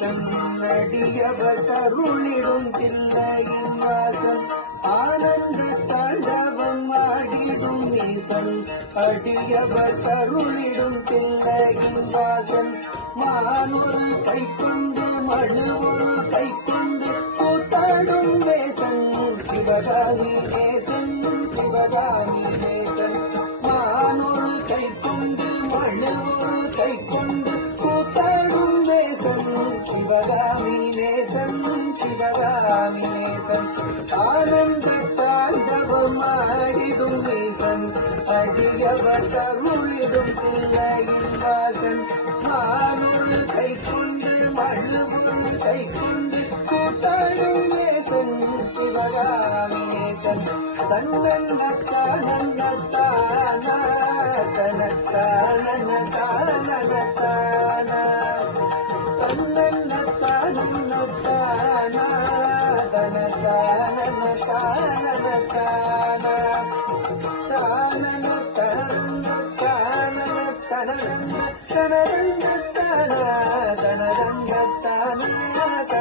நேசன் அடியவர் கருளிடும் தில்லையின் வாசன் ஆனந்த தாண்டவம் ஆடிடும் நேசன் அடியவர் கருளிடும் தில்லையின் வாசன் மானொரு கை கொண்டு மழு ஒரு கை கொண்டு கூத்தாடும் நேசன் சிவகாமி நேசன் சிவகாமி நேசன் மானொரு கை கொண்டு மழு ஒரு கை கொண்டு கூத்தாடும் நேசன் சிவகாமி நேசன் சிவகாமி நேசன் ஆனந்த தாண்டவம் ஆடிடும் நேசன் அடியவர் கருளிடும் தில்லையின் வாசன் மானொரு கை கொண்டு மழுவொரு கை கொண்டு கூத்தாடும் நேசன் சிவகாமி நேசன் தன்னன்னத்தானன்னத்தானா தனத்தானன்னத்தானனத்தானா தன்னன்னத்தானன்னத்தானா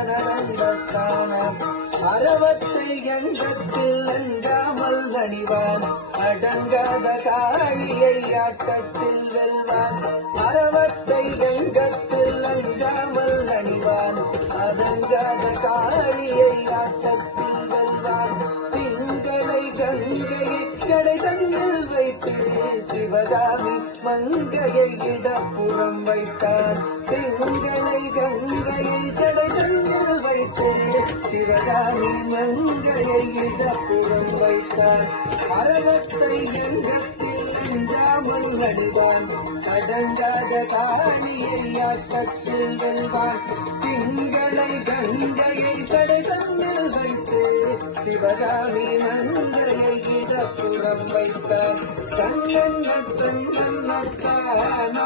தனத்தானனத்தானனத்தானா அறவத்தை எங்கத்தில் அஞ்சாமல் அணிவான் அடங்காத காளியை ஆட்டத்தில் வெல்வான் அறவத்தை எங்கத்தில் அஞ்சாமல் அணிவான் அடங்காத காளியை ஆட்டத்தில் வெல்வான் திங்களை கங்கையை கடை தன்னில் வைத்து சிவகாமி மங்கையை இடப்புறம் வைத்தார் திங்களை கங்கையை கடை தன்னில் வைத்து சிவகாமி மங்கையை இடப்புறம் வைத்தார் அறவத்தை எங்கத்தில் அஞ்சாமல் அடிவான் அடங்காத காளியை ஆட்டத்தில் வெல்வான் திங்களை கங்கையை சடை தன்னில் வைத்து சிவகாமி மங்கையை இடப்புறம் வைத்தார் தன்னன்ன தன்னன்னத்தானா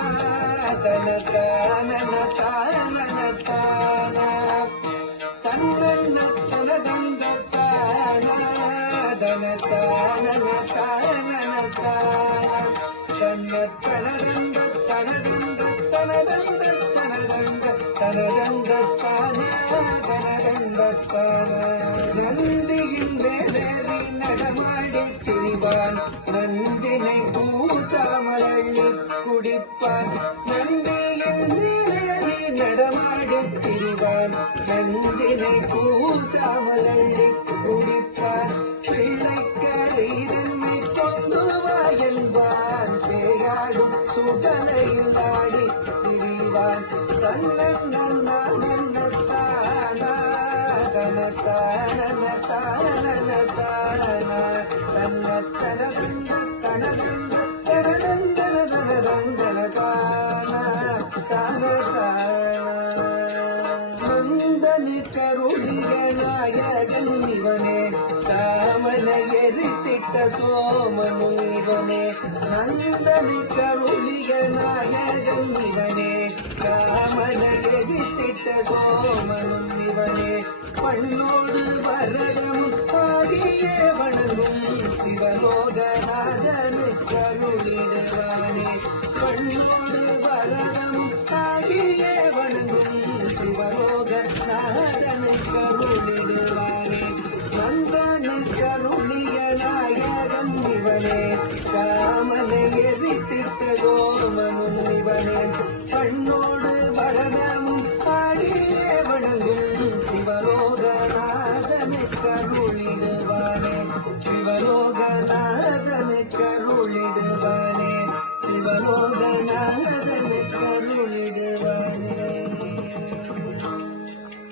தனத்தானனத்தானனத்தானா தன்னன்னத்தனதந்தத்தானா தனத்தானனத்தானனத்தானா தன்னத்தனதந்தத்தனதந்தத்தனதந்தத்தனதந்தத்தானா தனதந்தத்தானா நந்தியின் வேலேறி நடமாடி திரிவான் நந்தினை பூசாமல் அள்ளி குடிப்பான் நந்தியின் வேலேறி நடமாடி திரிவான் நந்தினை பூசாமல் அள்ளி குடிப்பான் பிள்ளைக்கரீதன்மை கொண்டு வா என்பான் பேயாடும் சுடலையில் ஆடி திரிவான் தன்னன்னத்தானா தனத்தானனத்தானனத்தானா நந்தனி கருளிய நாயகன் இவனே காமனை எரித்திட்ட சோமனும் இவனே நந்தனி கருளிய நாயகன் இவனே காமனை எரித்திட்ட சோமனும் இவனே பண்ணோடு வரதமும் ஆகியே வணங்கும் சிவலோகநாதனு கருளிடுவானே பண்ணோடு வரதமும் ஆகியே வணங்கும் சிவலோகநாதனு கருளிடுவானே நந்தனு கருளிய நாயகன் இவனே காமனை எரித்திட்ட கோமனும் இவனே பண்ணோடு வரதமும்